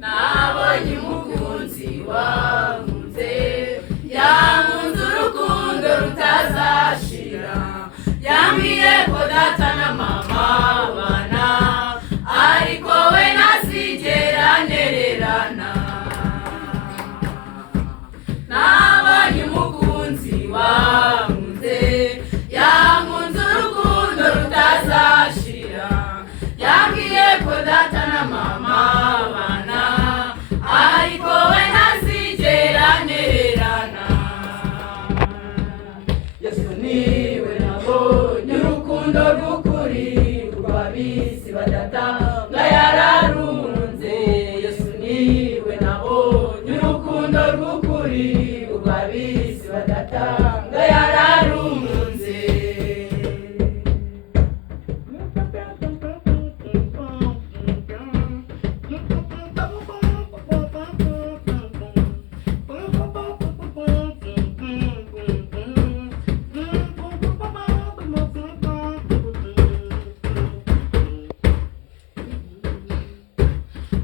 Nabonye umukunzi wankunze, yankunze urukundo rutazashira, yambwiye ko data na mama babana, ariko we ntazigera ntererana. Nabonye umukunzi wankunze, yankunze urukundo rutazashira, yambwiye ko data na mama babana, ariko we ntazigera ntererana. Yesu niwe nabonye urukundo rw'ukuri, rw'ab'isi badatanga yararunze. Yesu niwe nabonye urukundo rw'ukuri, rw'ab'isi badatanga yararunze.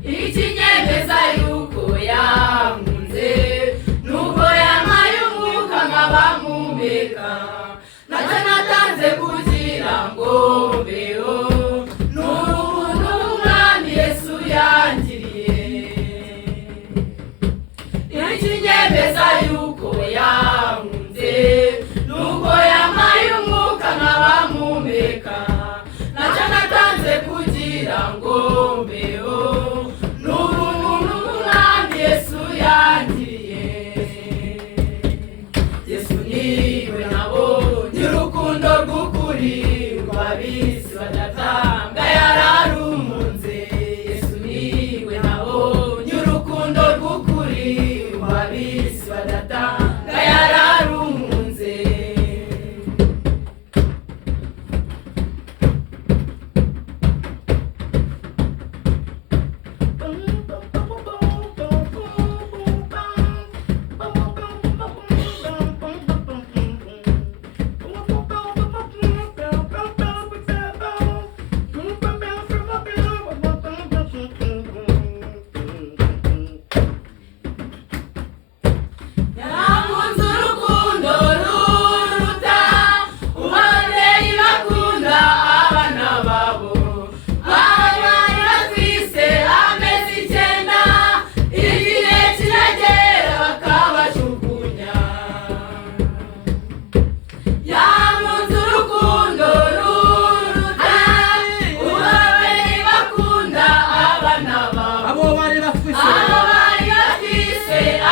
Ikinyemeza yuko yankunze, nuko yampaye umwuka nkaba mpumeka, nacyo natanze kugira ngo mbeho, n'ubuntu bw'Umwami Yesu yangiriye. Ikinyemeza yuko yankunze, nuko yampaye umwuka nkaba mpumeka, nacyo natanze kugira ngo mbeho, n'ubuntu bw'Umwami Yesu yangiriye. Yesu niwe nabonye urukundo rw'ukuri, rw'ab'isi badatanga yararunze. Yesu niwe nabonye urukundo rw'ukuri, rw'ab'isi badatanga yararunze. Yankunze urukundo ruruta ababyeyi bakunda abana babo, abana batwise amezi 9, igihe kiragera bakabajugunya. Yankunze urukundo ruruta ababyeyi bakunda abana babo, abo bari batwise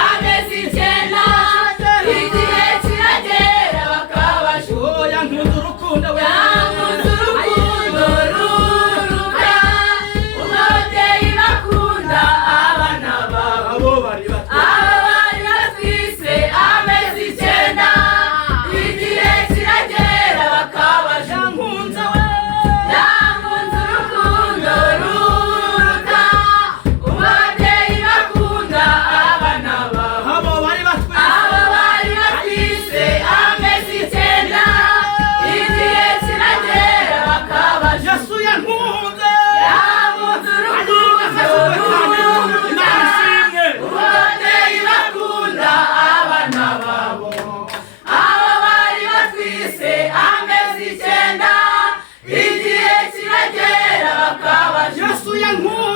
amezi 9, igihe kiragera bakabajugunya. yankunze urukundo Yankunze urukundo ruruta ababyeyi bakunda abana babo, abo bari batwise abari batwise amezi 9, igihe kiragera bakabajugunya. Yankunze urukundo ruruta ababyeyi bakunda abana babo, abo bari batwise abari batwise amezi 9, igihe kiragera bakabajugunya. Yesu yankunze Yankunze urukundo ruruta ababyeyi bakunda abana babo, abari batwise amezi 9, igihe kiragera bakabajugunya. Yesu yankunze